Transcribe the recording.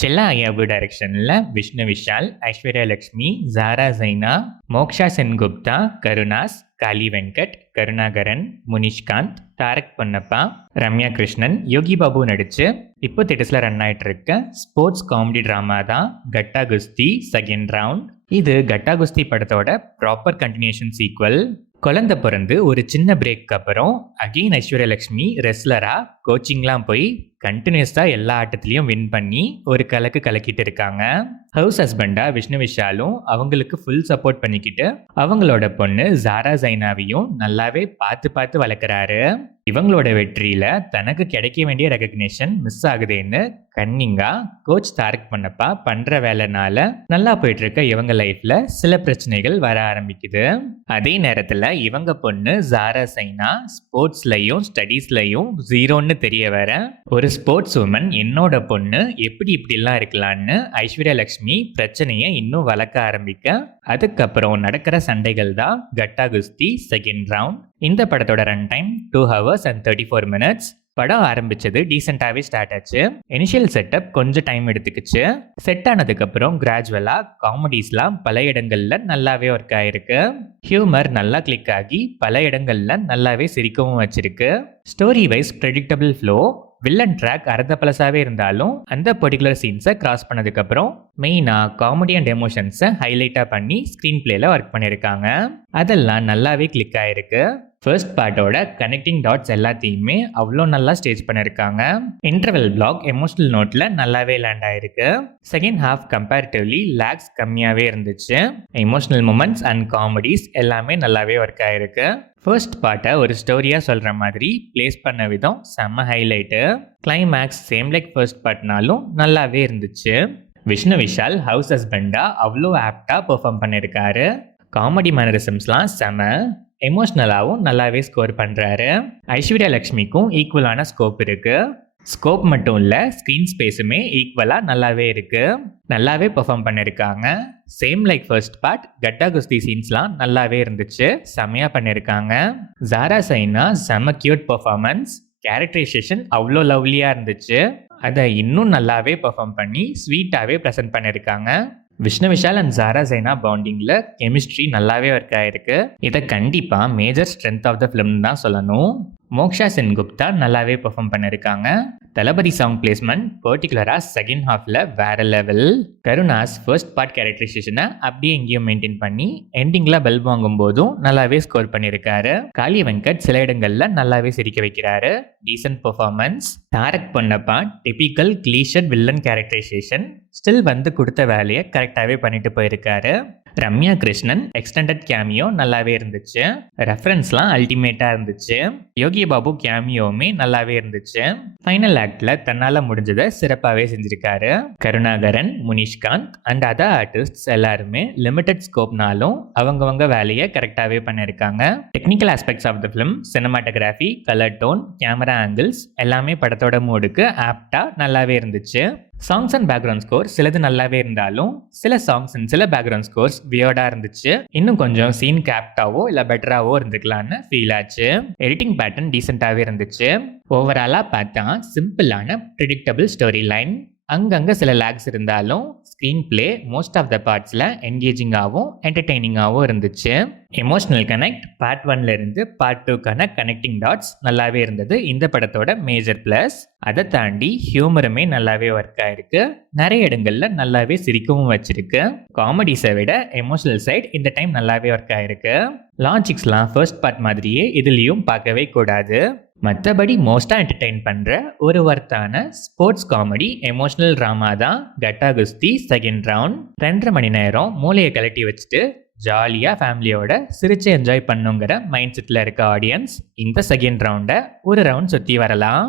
செல்லா ஐயாபு டைரக்ஷனில் விஷ்ணு விஷால், ஐஸ்வர்யா லட்சுமி, ஜாரா ஜைனா, மோக்ஷா சென்குப்தா, கருணாஸ், காளி வெங்கட், கருணாகரன், முனிஷ்காந்த், தாரக் பொன்னப்பா, ரம்யா கிருஷ்ணன், யோகி பாபு நடிச்சு இப்போ தியேட்டர்ஸ்ல ரன் ஆயிட்டு இருக்க ஸ்போர்ட்ஸ் காமெடி டிராமா தான் கட்டா குஸ்தி செகண்ட் ரவுண்ட். இது கட்டா குஸ்தி படத்தோட ப்ராப்பர் கண்டினியூஷன் சீக்வல். குழந்தை பிறந்து ஒரு சின்ன பிரேக் அப்புறம் அகெயின் ஐஸ்வர்யா லட்சுமி ரெஸ்லரா கோச்சிங்லாம் போய் கண்டினியூஸா எல்லா ஆட்டத்திலையும் வின் பண்ணி ஒரு கலக்கிட்டு இருக்காங்க. ஹவுஸ் ஹஸ்பண்டா விஷ்ணு விஷாலும் அவங்களுக்கு ஃபுல் சப்போர்ட் பண்ணிக்கிட்டு அவங்களோட பொண்ணு ஜாரா ஜைனாவையும் நல்லாவே பார்த்து வளர்க்குறாரு. இவங்களோட வெற்றியில தனக்கு கிடைக்க வேண்டிய ரெகக்னேஷன் மிஸ் ஆகுதுன்னு கன்னிங்கா கோச் தாரக் பொன்னப்பா பண்ற வேலைனால நல்லா போயிட்டு இருக்க இவங்க லைஃப்ல சில பிரச்சனைகள் வர ஆரம்பிக்குது. அதே நேரத்துல இவங்க பொண்ணு ஜாரா சைனா ஸ்போர்ட்ஸ்லயும் ஸ்டடீஸ்லயும் ஜீரோன்னு தெரிய வர ஒரு ஸ்போர்ட்ஸ் உமன் என்னோட பொண்ணு இப்படிலாம் இருக்கலான்னு ஐஸ்வர்யா லட்சுமி பிரச்சனையை இன்னும் வளர்க்க ஆரம்பிக்க அதுக்கப்புறம் நடக்கிற சண்டைகள் தான் கட்டா குஸ்தி செகண்ட் ரவுண்ட். இந்த படத்தோட run time 2 hours and 34 minutes. படம் ஆரம்பிச்சது டீசெண்டாகவே ஸ்டார்ட் ஆச்சு. இனிஷியல் செட்டப் கொஞ்சம் டைம் எடுத்துக்கிச்சு. செட் ஆனதுக்கப்புறம் கிராஜுவலா காமெடிஸ்லாம் பல இடங்கள்ல நல்லாவே ஒர்க் ஆயிருக்கு. ஹியூமர் நல்லா கிளிக் ஆகி பல இடங்கள்ல நல்லாவே சிரிக்கவும் வச்சிருக்கு. Story wise predictable flow. Villain track அரதப்பலசாவே இருந்தாலும் அந்த பர்டிகுலர் சீன்ஸை கிராஸ் பண்ணதுக்கப்புறம் மெயினாக காமெடி அண்ட் எமோஷன்ஸை ஹைலைட்டாக பண்ணி ஸ்க்ரீன் பிளேல ஒர்க் பண்ணியிருக்காங்க. அதெல்லாம் நல்லாவே கிளிக் ஆயிருக்கு. ஃபர்ஸ்ட் பார்ட்டோட கனெக்டிங் டாட்ஸ் எல்லாத்தையுமே அவ்வளோ நல்லா ஸ்டேஜ் பண்ணியிருக்காங்க. இன்டர்வெல் பிளாக் எமோஷனல் நோட்டில் நல்லாவே லேண்ட் ஆயிருக்கு. செகண்ட் ஹாஃப் கம்பேரிட்டிவ்லி லேக்ஸ் கம்மியாகவே இருந்துச்சு. எமோஷனல் மூமெண்ட்ஸ் அண்ட் காமெடிஸ் எல்லாமே நல்லாவே ஒர்க் ஆயிருக்கு. ஃபர்ஸ்ட் பார்ட்டை ஒரு ஸ்டோரியாக சொல்கிற மாதிரி பிளேஸ் பண்ண விதம் செம்ம highlight. Climax same like first பார்ட்னாலும் நல்லாவே இருந்துச்சு. விஷ்ணு விஷால் ஹவுஸ் ஹஸ்பண்டா அவ்வளோ ஆப்டாக பெர்ஃபார்ம் பண்ணியிருக்காரு. காமெடி மேனரிசம்ஸ்லாம் செம. எமோஷ்னலாகவும் நல்லாவே ஸ்கோர் பண்ணுறாரு. ஐஸ்வர்யா லட்சுமிக்கும் ஈக்குவலான ஸ்கோப் இருக்குது. ஸ்கோப் மட்டும் இல்லை, ஸ்க்ரீன் ஸ்பேஸுமே ஈக்குவலாக நல்லாவே இருக்குது. நல்லாவே பெர்ஃபார்ம் பண்ணியிருக்காங்க. சேம் லைக் ஃபர்ஸ்ட் பார்ட் கட்டா குஸ்தி சீன்ஸ்லாம் நல்லாவே இருந்துச்சு. செம்மையாக பண்ணியிருக்காங்க. ஜாரா சைனா செம்ம கியூட் பெர்ஃபார்மன்ஸ். கேரக்டரைசேஷன் அவ்வளோ லவ்லியாக இருந்துச்சு. அதை இன்னும் நல்லாவே பெர்ஃபார்ம் பண்ணி ஸ்வீட்டாகவே ப்ரெசென்ட் பண்ணியிருக்காங்க. விஷ்ணு விஷால் அண்ட் ஜாரா சைனா பாண்டிங்கில் கெமிஸ்ட்ரி நல்லாவே ஒர்க் ஆயிருக்கு. இதை கண்டிப்பாக major strength of the film தான் சொல்லணும். மோக்ஷா சென்குப்தா நல்லாவே பெர்ஃபார்ம் பண்ணியிருக்காங்க. தளபதி சாங் பிளேஸ்மெண்ட் பர்டிகுலராக செகண்ட் ஹாஃபில் வேற லெவல். கருணாஸ் ஃபர்ஸ்ட் பார்ட் கேரக்டரைசேஷனை அப்படியே எங்கேயும் மெயின்டைன் பண்ணி எண்டிங்கில் பெல் வாங்கும் போதும் நல்லாவே ஸ்கோர் பண்ணியிருக்காரு. காளி வெங்கட் சில இடங்களில் நல்லாவே சிரிக்க வைக்கிறாரு. Decent performance. Tharak Ponnappa typical cliched villain characterisation still வந்து கொடுத்த வேலையை கரெக்டாகவே பண்ணிட்டு போயிருக்காரு. ரம்யா கிருஷ்ணன் எக்ஸ்டெண்டட் கேமியோ நல்லாவே இருந்துச்சு. ரெஃபரன்ஸ்லாம் அல்டிமேட்டாக இருந்துச்சு. யோகி பாபு கேமியோவுமே நல்லாவே இருந்துச்சு. ஃபைனல் ஆக்டில் தன்னால் முடிஞ்சதை சிறப்பாகவே செஞ்சிருக்காரு. Karunakaran, Munishkanth and other artists எல்லாருமே லிமிடெட் ஸ்கோப்னாலும் அவங்கவங்க வேலையை கரெக்டாகவே பண்ணியிருக்காங்க. Technical aspects of the film, cinematography, colour tone, camera angles எல்லாமே படத்தோட மூடுக்கு ஆப்டாக நல்லாவே இருந்துச்சு. சாங்ஸ் அண்ட் பேக்ரவுண்ட் ஸ்கோர் சிலது நல்லாவே இருந்தாலும் சில சாங்ஸ் அண்ட் சில பேக்ரவுண்ட் ஸ்கோர்ஸ் வியர்டாக இருந்துச்சு. இன்னும் கொஞ்சம் சீன் கேப்டாவோ இல்லை பெட்டராகவோ இருந்துக்கலான்னு ஃபீல் ஆச்சு. எடிட்டிங் பேட்டர்ன் டீசெண்டாகவே இருந்துச்சு. ஓவராலாக பார்த்தா சிம்பிளான ப்ரிடிக்டபிள் ஸ்டோரி லைன். அங்கங்கே சில லேக்ஸ் இருந்தாலும் screenplay most of the பார்ட்ஸில் என்கேஜிங்காகவும் என்டர்டெய்னிங்காகவும் இருந்துச்சு. எமோஷனல் கனெக்ட் பார்ட் 1ல இருந்து பார்ட் 2க்கான கனெக்டிங் டாட்ஸ் நல்லாவே இருந்தது இந்த படத்தோட மேஜர் ப்ளஸ். அதை தாண்டி ஹியூமருமே நல்லாவே ஒர்க் ஆயிருக்கு. நிறைய இடங்கள்ல நல்லாவே சிரிக்கவும் வச்சிருக்கு. காமெடிஸை விட எமோஷனல் சைட் இந்த டைம் நல்லாவே ஒர்க் ஆயிருக்கு. லாஜிக்ஸ்லாம் ஃபர்ஸ்ட் பார்ட் மாதிரியே இதுலேயும் பார்க்கவே கூடாது. மற்றபடி மோஸ்ட்டாக என்டர்டெயின் பண்ணுற ஒரு ஒர்த்தான ஸ்போர்ட்ஸ் காமெடி எமோஷனல் ட்ராமா தான் கட்டா குஸ்தி செகண்ட் ரவுண்ட். 2.5 மணி நேரம் மூளையை கலட்டி வச்சுட்டு ஜாலியாக ஃபேமிலியோட சிரிச்சு என்ஜாய் பண்ணுங்கிற மைண்ட் செட்டில் இருக்க ஆடியன்ஸ் இந்த செகண்ட் ரவுண்டை ஒரு ரவுண்ட் சுற்றி வரலாம்.